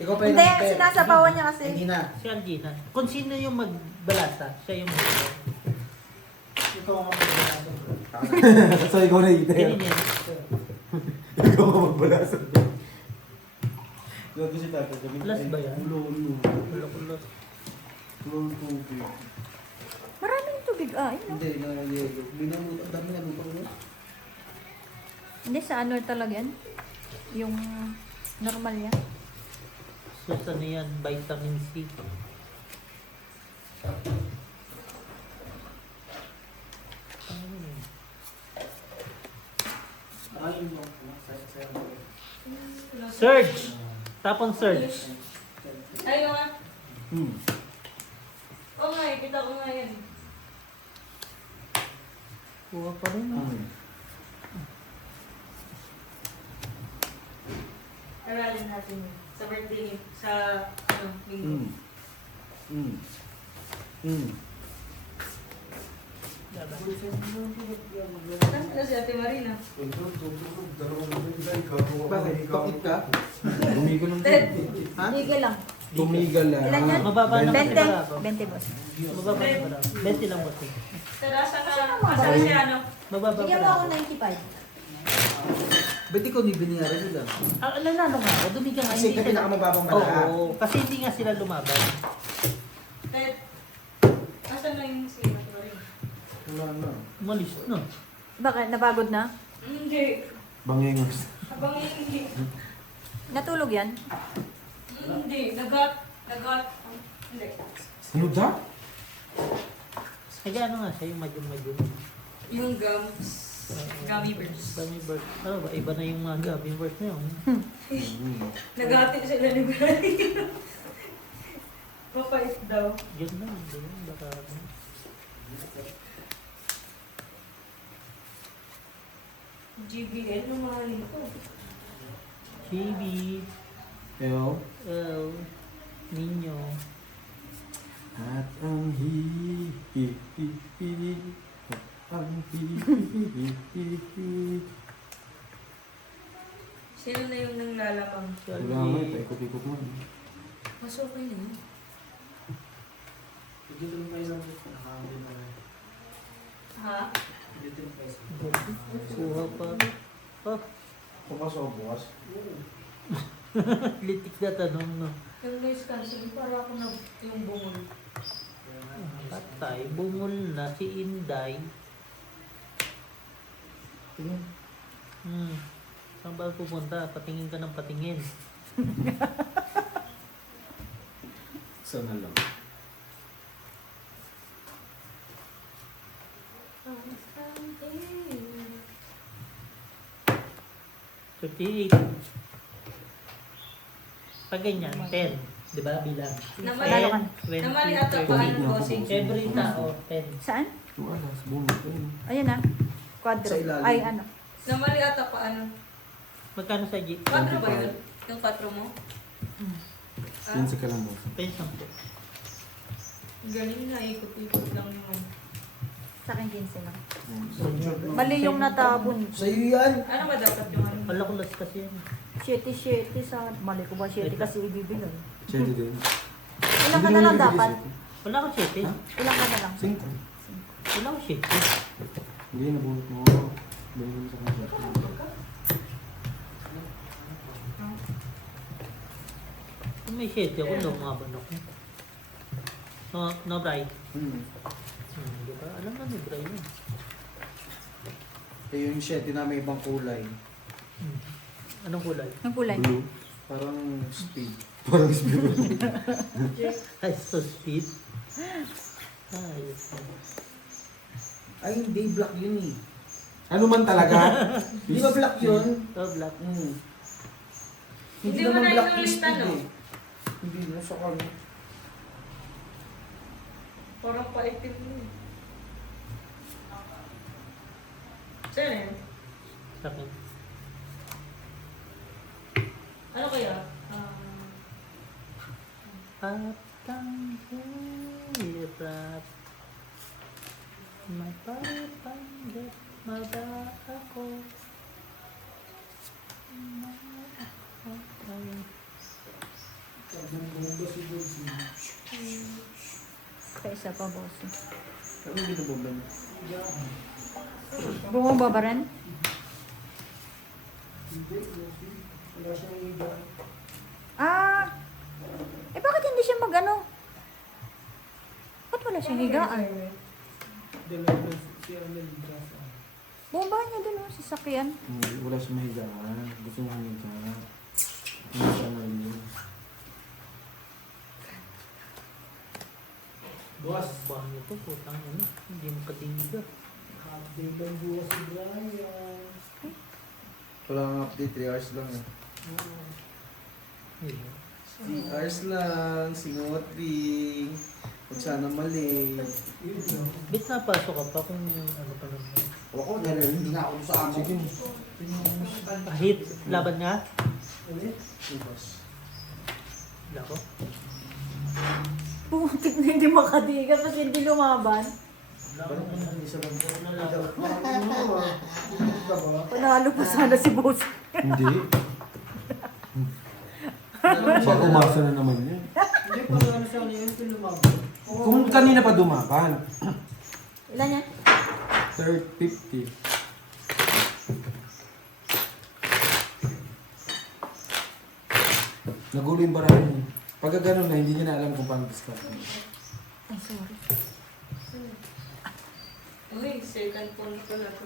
Ikaw pa yung Hindi, nag-pay. sinasapawan niya kasi. Hindi na. Si Algina. Kung sino yung magbalasa, siya yung hero. Ikaw ang magbabago. So ikaw na hater. Ganyan yan. Ikaw ang magbalasa. Gago si Tata. Last ba yan? Ulo. Wala ko last. Maraming tubig. Ah, yun. Hindi, na-yellow. Binamutan. Ang dami na lupang mo. Hindi, sa ano talaga yan? Yung normal yan. So, ano yan? Vitamin C. Surge! Tapon surge. Ayun nga. Oo nga, kita ko nga yan. Kuha pa rin. Aralin natin yun. Sa birthday niya. Sa, linggo. Saan sila si Ate Marina? Bakit? Pakit ka? Tumigil lang. Ted! Sige lang. Tumigal lang. Ilan yan? Mababa na 20. kasi barako. 20 boss. Mababa na barako. 20 lang boss. Ted, asan si ano? Mababa Bigyan mo barako. ako 95. Ba't ikaw ni biniyaran nila? Nanalo nga ako, dumigyan nga. Kasi hindi ka sila- pinakamababang bala. Oo, kasi hindi nga sila lumaban. Ted, asan na yung si Ate Marina? Wala na. Umalis na. Bakit? Napagod na? Hindi. Bangengos. Habang hindi. Natulog yan? Hindi. Nagat. Hindi. Ano da? Kaya ano nga siya, yung madyong-madyong. Yung gummy bears. Gummy bears. Ano ba, iba na yung mga gummy bears na yun. Nagati sila ni Brian. Mapait daw. Yun na, yun. Baka ano. GBL, yung mga nito. KB, Ew. L, Nino. At ang hi-hi-hi-hi. At ang hi-hi-hi-hi. Sino na yung nanglalamang? Wala nga, paikot-ikot mo. Mas okay na yun. Ha? Kuha pa. Oh, Pumasok bukas. litik na tanong no. Yung noise cancelling, para ako na yung bungol. Patay, bumul na si Inday. Tingin. Saan ba pupunta? Patingin ka ng patingin. Sana lang. $38. Pag ganyan, 10. Di ba? Bilang. Namali, 10, 20, namali ata 30. paano bossing? Every tao, 10. Saan? Wala, bunot. Ayun na. Quadro. Sa ilalim. Ay, ano? Namali ata paano? Magkano sa G? 4 ba yun? Yung 4 mo? Ah, Pinsi ka lang mo. Pensyon po. galing na, ikot-ikot lang naman. Sa akin 15 lang. Mali yung natabon. Sa'yo yan. Ano ba dapat yung ano? Wala ko last kasi yan. 7 sa... Mali ko ba 7 kasi ibibigay? Chedi din. Ilang ka na lang dapat? Wala ko 7. Ilang ka na lang? 5. Wala ko 7. Hindi, nabunot mo. Balik mo sa kanila. Kung may 7 ako, lumaban ako. No, Bri. Diba? Alam na ni Bri yun. Eh, yung 7 na may ibang kulay. Anong kulay? Yung kulay? Blue. Parang speed. Parang speed. Ay, so speed. Ayos na. Ay, hindi. Black yun eh. Ano man talaga? Di ba black yun? Oh, black. Hindi mo naman na black yung inulitan, speed no? eh. Hindi mo sa kanya. Parang paitim mo eh. Saan yun? Sa akin. Ano kaya? At ang hirap mapapanggap maba ako. Sa isa pa, boss. Ano ginababa niya? Bumaba ba rin? Ah! Eh bakit hindi siya mag-ano? Ba't wala siyang higaan? Bumaba niya dun, oh, sasakyan. Wala siya mahigaan. Gusto niya higa. Ano siya na rin yun? Boss. Bahan nyo to, putang ano. Hindi mo katingga. Wala nga update. 3 hours lang eh. 3 hours lang. Sinotring. Huwag sana mali. Bit napasok ka pa kung ano pa naman. Ako, dahil hindi nga ako sa amo. Sige. Kahit laban nga? Boss. Lako. Pumuntik na hindi makadiga kasi hindi lumaban. Panalo pa sana si boss. Hindi. Siya umasa na naman yun. Hindi pa na siya ngayon kung lumabas. Kung kanina pa dumapan. Ilan yan? 350. Nagulo yung barahan niya. Pagka ganun na, hindi niya na alam kung paano discard. Ay, sorry. Uy, second phone ko na to.